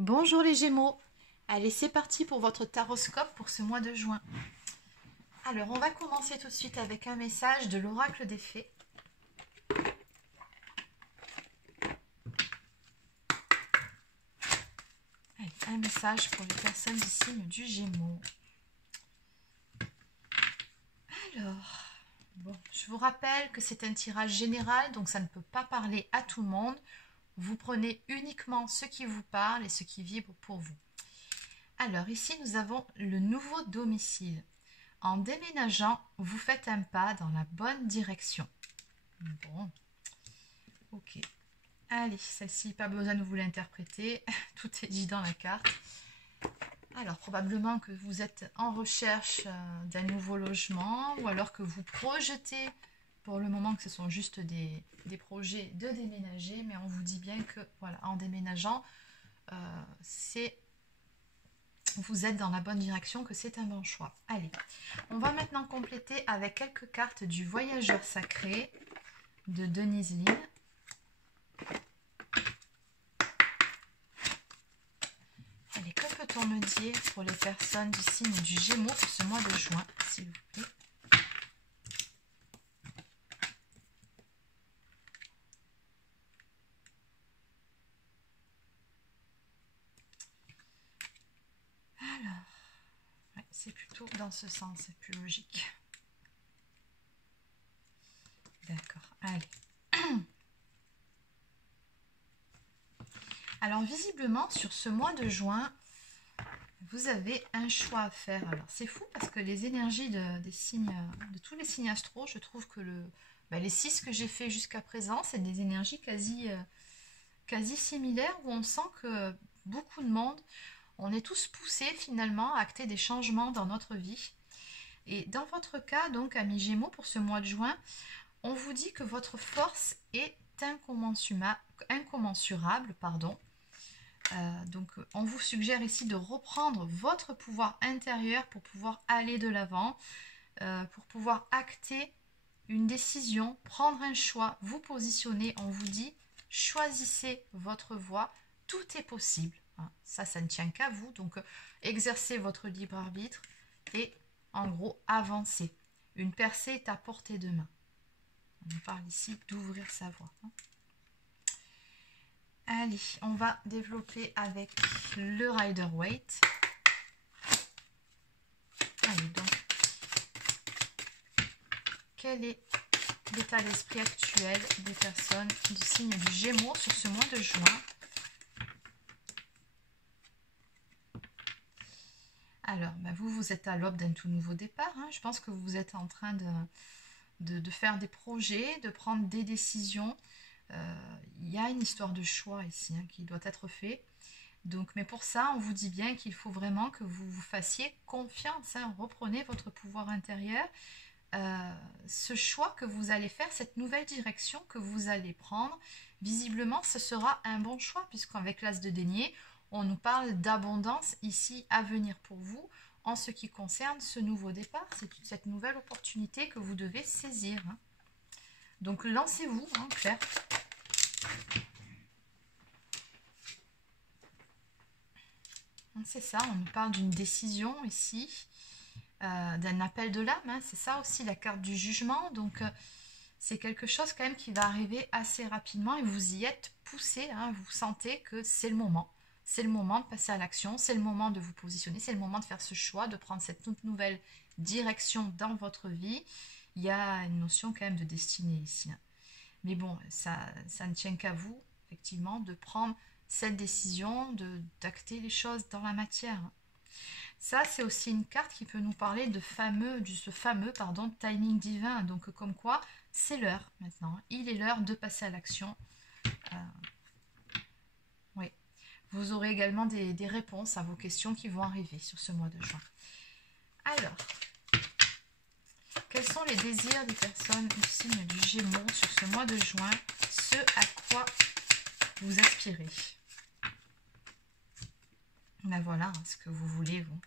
Bonjour les Gémeaux, allez c'est parti pour votre taroscope pour ce mois de juin. Alors on va commencer tout de suite avec un message de l'oracle des fées. Allez, un message pour les personnes du signe du Gémeaux. Alors, bon, je vous rappelle que c'est un tirage général, donc ça ne peut pas parler à tout le monde. Vous prenez uniquement ce qui vous parle et ce qui vibre pour vous. Alors ici, nous avons le nouveau domicile. En déménageant, vous faites un pas dans la bonne direction. Bon, ok. Allez, celle-ci, pas besoin de vous l'interpréter. Tout est dit dans la carte. Alors, probablement que vous êtes en recherche d'un nouveau logement ou alors que vous projetez, pour le moment que ce sont juste des projets de déménager, mais on vous dit bien que, voilà, en déménageant, vous êtes dans la bonne direction, que c'est un bon choix. Allez, on va maintenant compléter avec quelques cartes du voyageur sacré de Denise Lynn. Allez, que peut-on me dire pour les personnes du signe du Gémeaux pour ce mois de juin, s'il vous plaît? Alors, ouais, c'est plutôt dans ce sens, c'est plus logique. D'accord, allez. Alors, visiblement, sur ce mois de juin, vous avez un choix à faire. Alors, c'est fou parce que les énergies des signes, de tous les signes astro, je trouve que les 6 que j'ai fait jusqu'à présent, c'est des énergies quasi similaires où on sent que beaucoup de monde, on est tous poussés finalement à acter des changements dans notre vie. Et dans votre cas, donc, amis Gémeaux, pour ce mois de juin, on vous dit que votre force est incommensurable, pardon. Donc on vous suggère ici de reprendre votre pouvoir intérieur pour pouvoir aller de l'avant, pour pouvoir acter une décision, prendre un choix, vous positionner. On vous dit choisissez votre voie, tout est possible. Ça ne tient qu'à vous, donc exercez votre libre arbitre et en gros avancez. Une percée est à portée de main. On parle ici d'ouvrir sa voie. Allez, on va développer avec le Rider-Waite. Allez, donc, quel est l'état d'esprit actuel des personnes du signe du Gémeaux sur ce mois de juin? Alors, vous êtes à l'aube d'un tout nouveau départ. Je pense que vous êtes en train de faire des projets, de prendre des décisions. Il y a une histoire de choix ici qui doit être fait. Donc, mais pour ça, on vous dit bien qu'il faut vraiment que vous vous fassiez confiance. Reprenez votre pouvoir intérieur. Ce choix que vous allez faire, cette nouvelle direction que vous allez prendre, visiblement, ce sera un bon choix, puisqu'avec l'as de denier, on nous parle d'abondance ici à venir pour vous en ce qui concerne ce nouveau départ. C'est cette nouvelle opportunité que vous devez saisir. Donc, lancez-vous, Claire. C'est ça, on nous parle d'une décision ici, d'un appel de l'âme, c'est ça aussi la carte du jugement, donc c'est quelque chose quand même qui va arriver assez rapidement et vous y êtes poussé, vous sentez que c'est le moment de passer à l'action, c'est le moment de vous positionner, c'est le moment de faire ce choix, de prendre cette toute nouvelle direction dans votre vie. Il y a une notion quand même de destinée ici, mais bon, ça ne tient qu'à vous, effectivement, de prendre cette décision, d'acter les choses dans la matière. Ça, c'est aussi une carte qui peut nous parler de ce fameux timing divin. Donc, comme quoi, c'est l'heure maintenant. Il est l'heure de passer à l'action. Oui. Vous aurez également des réponses à vos questions qui vont arriver sur ce mois de juin. Alors, quels sont les désirs des personnes du signe du Gémeaux sur ce mois de juin? Ce à quoi vous aspirez? Voilà ce que vous voulez, vous.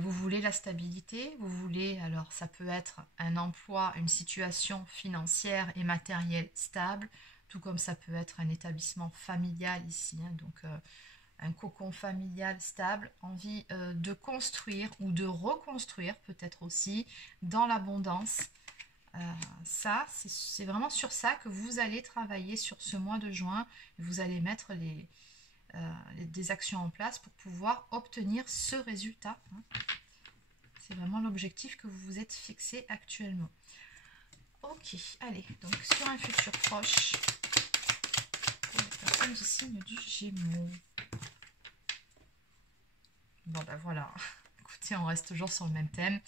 Vous voulez la stabilité, vous voulez, alors ça peut être un emploi, une situation financière et matérielle stable, tout comme ça peut être un établissement familial ici, hein, donc un cocon familial stable, envie de construire ou de reconstruire peut-être aussi dans l'abondance. Ça, c'est vraiment sur ça que vous allez travailler sur ce mois de juin. Vous allez mettre des actions en place pour pouvoir obtenir ce résultat, hein. C'est vraiment l'objectif que vous vous êtes fixé actuellement. Ok, allez, donc sur un futur proche, pour les personnes du signe du Gémeaux. Bon ben voilà, écoutez, on reste toujours sur le même thème.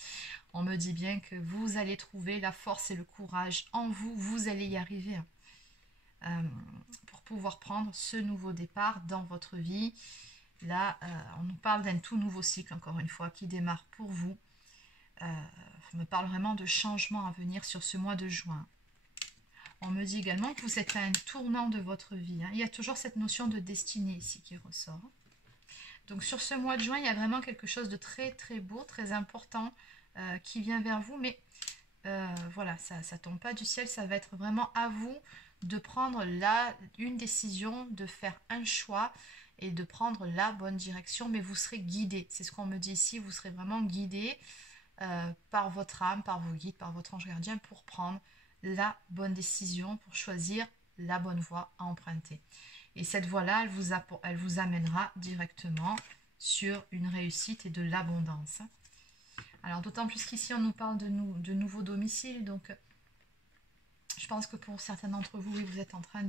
On me dit bien que vous allez trouver la force et le courage en vous, vous allez y arriver, pour pouvoir prendre ce nouveau départ dans votre vie. Là, on nous parle d'un tout nouveau cycle, encore une fois, qui démarre pour vous. On me parle vraiment de changement à venir sur ce mois de juin. On me dit également que vous êtes à un tournant de votre vie, hein. Il y a toujours cette notion de destinée ici qui ressort. Donc sur ce mois de juin, il y a vraiment quelque chose de très très beau, très important qui vient vers vous. Mais voilà, ça ne tombe pas du ciel, ça va être vraiment à vous de prendre une décision, de faire un choix et de prendre la bonne direction. Mais vous serez guidé, c'est ce qu'on me dit ici, vous serez vraiment guidé par votre âme, par vos guides, par votre ange gardien pour prendre la bonne décision, pour choisir la bonne voie à emprunter. Et cette voie-là, elle vous amènera directement sur une réussite et de l'abondance. Alors d'autant plus qu'ici, on nous parle de nouveaux domiciles. Donc, je pense que pour certains d'entre vous, oui, vous êtes en train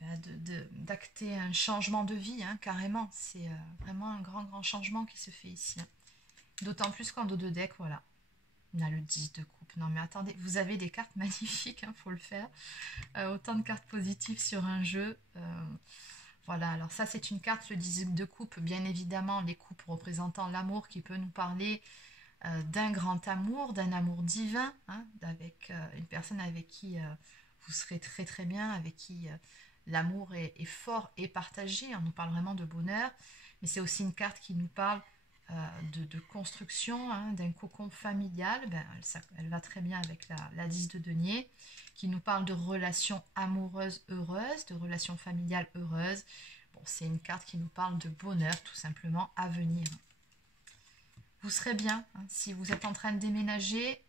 d'acter un changement de vie, hein, carrément. C'est vraiment un grand changement qui se fait ici, hein. D'autant plus qu'en dos de deck, voilà, on a le 10 de coupe. Non mais attendez, vous avez des cartes magnifiques, il faut le faire. Autant de cartes positives sur un jeu. Voilà, alors ça c'est une carte, le 10 de coupe. Bien évidemment, les coupes représentant l'amour qui peut nous parler d'un grand amour, d'un amour divin, hein, avec une personne avec qui vous serez très très bien, avec qui l'amour est fort et partagé. On nous parle vraiment de bonheur. Mais c'est aussi une carte qui nous parle de construction, hein, d'un cocon familial. Ben, elle va très bien avec la 10 de denier, qui nous parle de relations amoureuses heureuses, de relations familiales heureuses. Bon, c'est une carte qui nous parle de bonheur tout simplement à venir. Vous serez bien, hein, si vous êtes en train de déménager,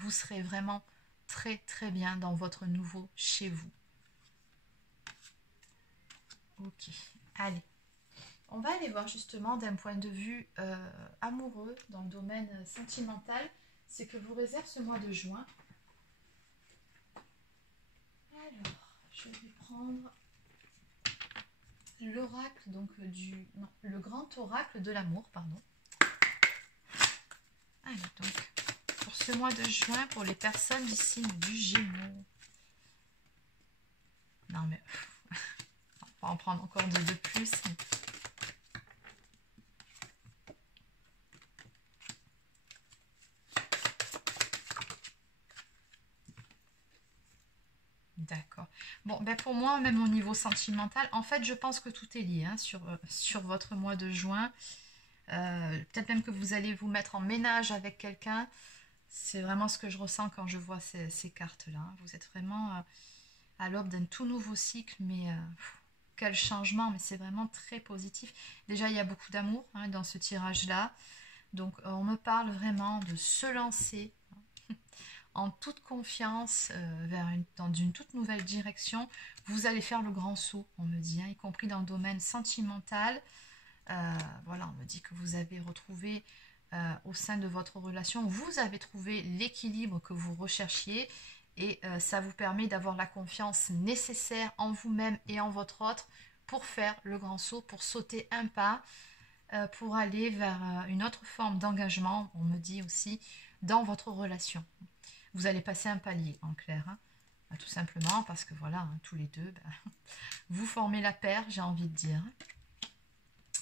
vous serez vraiment très très bien dans votre nouveau chez vous. Ok, allez. On va aller voir justement d'un point de vue amoureux, dans le domaine sentimental, c'est que vous réserve ce mois de juin. Alors, je vais prendre l'oracle, donc le grand oracle de l'amour, pardon. Allez, donc, pour ce mois de juin, pour les personnes du signe du Gémeaux. Non mais, on va en prendre encore de plus. D'accord. Bon, ben pour moi, même au niveau sentimental, en fait, je pense que tout est lié, hein, sur votre mois de juin. Peut-être même que vous allez vous mettre en ménage avec quelqu'un. C'est vraiment ce que je ressens quand je vois ces cartes-là. Vous êtes vraiment à l'aube d'un tout nouveau cycle, mais quel changement, mais c'est vraiment très positif. Déjà, il y a beaucoup d'amour, hein, dans ce tirage-là. Donc, on me parle vraiment de se lancer en toute confiance dans une toute nouvelle direction. Vous allez faire le grand saut, on me dit, hein, y compris dans le domaine sentimental. Voilà, on me dit que vous avez retrouvé au sein de votre relation, vous avez trouvé l'équilibre que vous recherchiez et ça vous permet d'avoir la confiance nécessaire en vous-même et en votre autre pour faire le grand saut, pour sauter un pas, pour aller vers une autre forme d'engagement, on me dit aussi, dans votre relation. Vous allez passer un palier, en clair, hein, tout simplement parce que voilà, hein, tous les deux, vous formez la paire, j'ai envie de dire.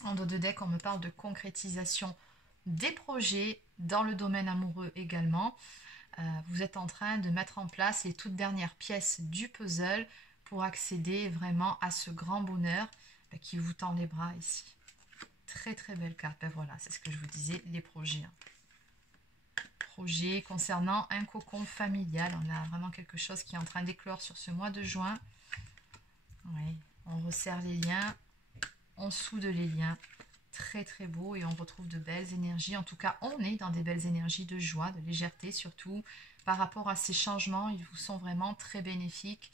En dos de deck, on me parle de concrétisation des projets dans le domaine amoureux également. Vous êtes en train de mettre en place les toutes dernières pièces du puzzle pour accéder vraiment à ce grand bonheur qui vous tend les bras ici. Très très belle carte. Ben voilà, c'est ce que je vous disais, les projets. Projets concernant un cocon familial. On a vraiment quelque chose qui est en train d'éclore sur ce mois de juin. Oui, on resserre les liens, on soude les liens. Très très beau et on retrouve de belles énergies. En tout cas, on est dans des belles énergies de joie, de légèreté surtout. Par rapport à ces changements, ils vous sont vraiment très bénéfiques.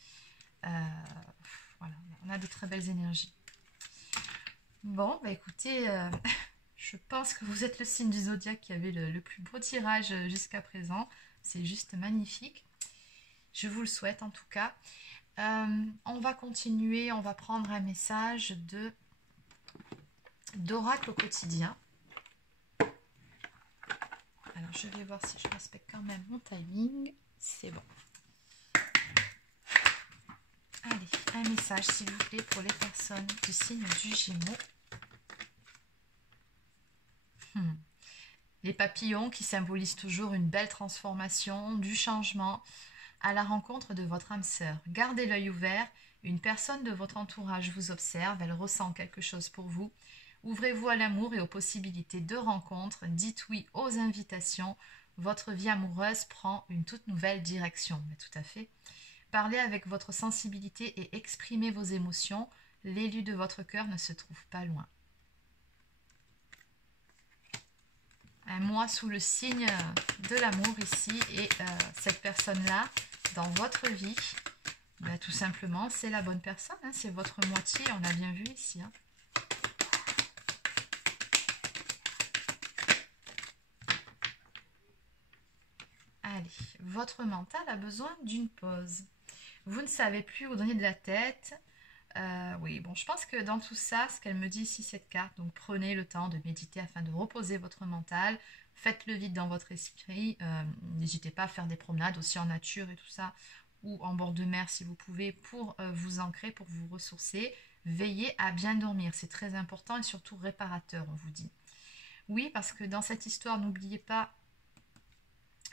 Voilà, on a de très belles énergies. Bon, bah écoutez, je pense que vous êtes le signe du zodiaque qui avait le plus beau tirage jusqu'à présent. C'est juste magnifique. Je vous le souhaite en tout cas. On va continuer, on va prendre un message d'oracle au quotidien. Alors, je vais voir si je respecte quand même mon timing. C'est bon. Allez, un message, s'il vous plaît, pour les personnes du signe du Gémeaux. Les papillons qui symbolisent toujours une belle transformation, du changement, à la rencontre de votre âme sœur. Gardez l'œil ouvert. Une personne de votre entourage vous observe. Elle ressent quelque chose pour vous. Ouvrez-vous à l'amour et aux possibilités de rencontres. Dites oui aux invitations. Votre vie amoureuse prend une toute nouvelle direction. Mais tout à fait. Parlez avec votre sensibilité et exprimez vos émotions. L'élu de votre cœur ne se trouve pas loin. Un mois sous le signe de l'amour ici. Et cette personne-là, dans votre vie, bah, tout simplement, c'est la bonne personne. Hein, c'est votre moitié. On a bien vu ici. Hein. Allez, votre mental a besoin d'une pause. Vous ne savez plus où donner de la tête. Oui, bon, je pense que dans tout ça, ce qu'elle me dit ici, cette carte, donc prenez le temps de méditer afin de reposer votre mental. Faites le vide dans votre esprit. N'hésitez pas à faire des promenades aussi en nature et tout ça, ou en bord de mer si vous pouvez, pour vous ancrer, pour vous ressourcer. Veillez à bien dormir, c'est très important et surtout réparateur, on vous dit. Oui, parce que dans cette histoire, n'oubliez pas,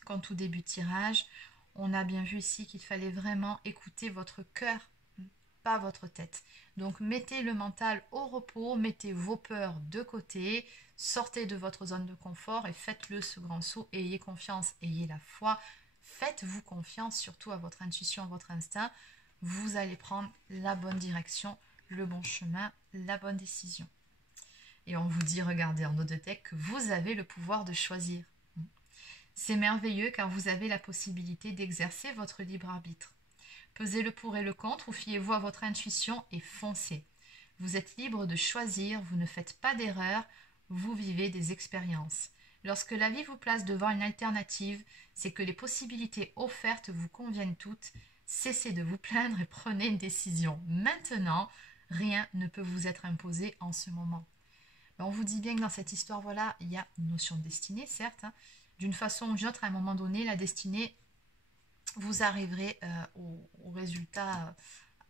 qu'en tout début de tirage, on a bien vu ici qu'il fallait vraiment écouter votre cœur, pas votre tête. Donc mettez le mental au repos, mettez vos peurs de côté, sortez de votre zone de confort et faites-le ce grand saut. Ayez confiance, ayez la foi, faites-vous confiance surtout à votre intuition, à votre instinct. Vous allez prendre la bonne direction, le bon chemin, la bonne décision. Et on vous dit, regardez en audiothèque, que vous avez le pouvoir de choisir. C'est merveilleux car vous avez la possibilité d'exercer votre libre arbitre. Pesez le pour et le contre ou fiez-vous à votre intuition et foncez. Vous êtes libre de choisir, vous ne faites pas d'erreur, vous vivez des expériences. Lorsque la vie vous place devant une alternative, c'est que les possibilités offertes vous conviennent toutes. Cessez de vous plaindre et prenez une décision. Maintenant, rien ne peut vous être imposé en ce moment. On vous dit bien que dans cette histoire, voilà, il y a une notion de destinée, certes. Hein. D'une façon ou d'une autre, à un moment donné, la destinée, vous arriverez au résultat.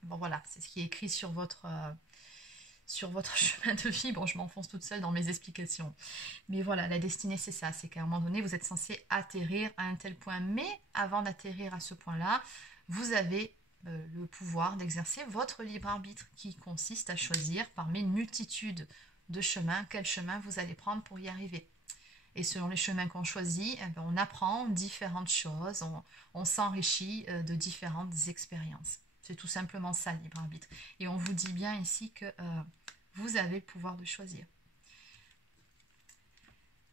Bon, voilà, c'est ce qui est écrit sur votre chemin de vie. Bon, je m'enfonce toute seule dans mes explications. Mais voilà, la destinée, c'est ça. C'est qu'à un moment donné, vous êtes censé atterrir à un tel point. Mais avant d'atterrir à ce point-là, vous avez le pouvoir d'exercer votre libre arbitre qui consiste à choisir parmi une multitude de chemins, quel chemin vous allez prendre pour y arriver. Et selon les chemins qu'on choisit, eh bien, on apprend différentes choses, on s'enrichit de différentes expériences. C'est tout simplement ça, le libre arbitre. Et on vous dit bien ici que vous avez le pouvoir de choisir.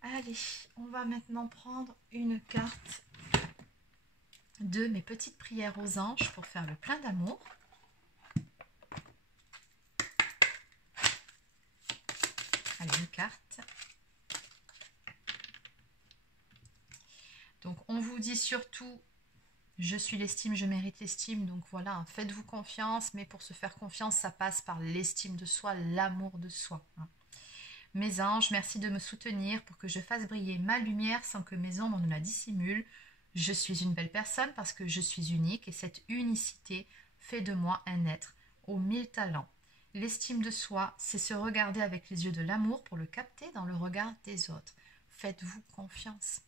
Allez, on va maintenant prendre une carte de mes petites prières aux anges pour faire le plein d'amour. Allez, une carte. Donc, on vous dit surtout, je suis l'estime, je mérite l'estime. Donc, voilà, faites-vous confiance. Mais pour se faire confiance, ça passe par l'estime de soi, l'amour de soi. Mes anges, merci de me soutenir pour que je fasse briller ma lumière sans que mes ombres ne la dissimulent. Je suis une belle personne parce que je suis unique et cette unicité fait de moi un être aux 1000 talents. L'estime de soi, c'est se regarder avec les yeux de l'amour pour le capter dans le regard des autres. Faites-vous confiance.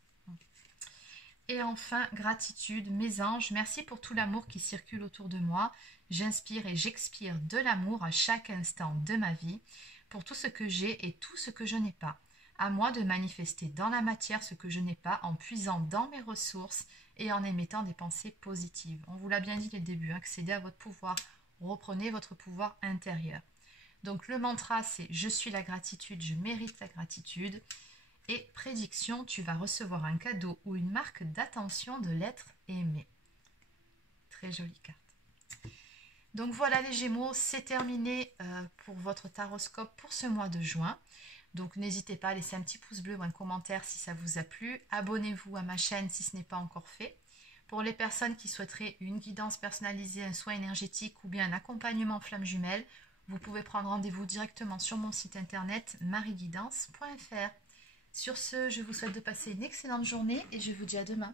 Et enfin, gratitude, mes anges, merci pour tout l'amour qui circule autour de moi. J'inspire et j'expire de l'amour à chaque instant de ma vie, pour tout ce que j'ai et tout ce que je n'ai pas. À moi de manifester dans la matière ce que je n'ai pas en puisant dans mes ressources et en émettant des pensées positives. On vous l'a bien dit dès le début, accédez à votre pouvoir reprenez votre pouvoir intérieur. Donc le mantra c'est « Je suis la gratitude, je mérite la gratitude ». Et prédiction, tu vas recevoir un cadeau ou une marque d'attention de l'être aimé. Très jolie carte. Donc voilà les Gémeaux, c'est terminé pour votre taroscope pour ce mois de juin. Donc n'hésitez pas à laisser un petit pouce bleu ou un commentaire si ça vous a plu. Abonnez-vous à ma chaîne si ce n'est pas encore fait. Pour les personnes qui souhaiteraient une guidance personnalisée, un soin énergétique ou bien un accompagnement flamme jumelle, vous pouvez prendre rendez-vous directement sur mon site internet marieguidance.fr. Sur ce, je vous souhaite de passer une excellente journée et je vous dis à demain.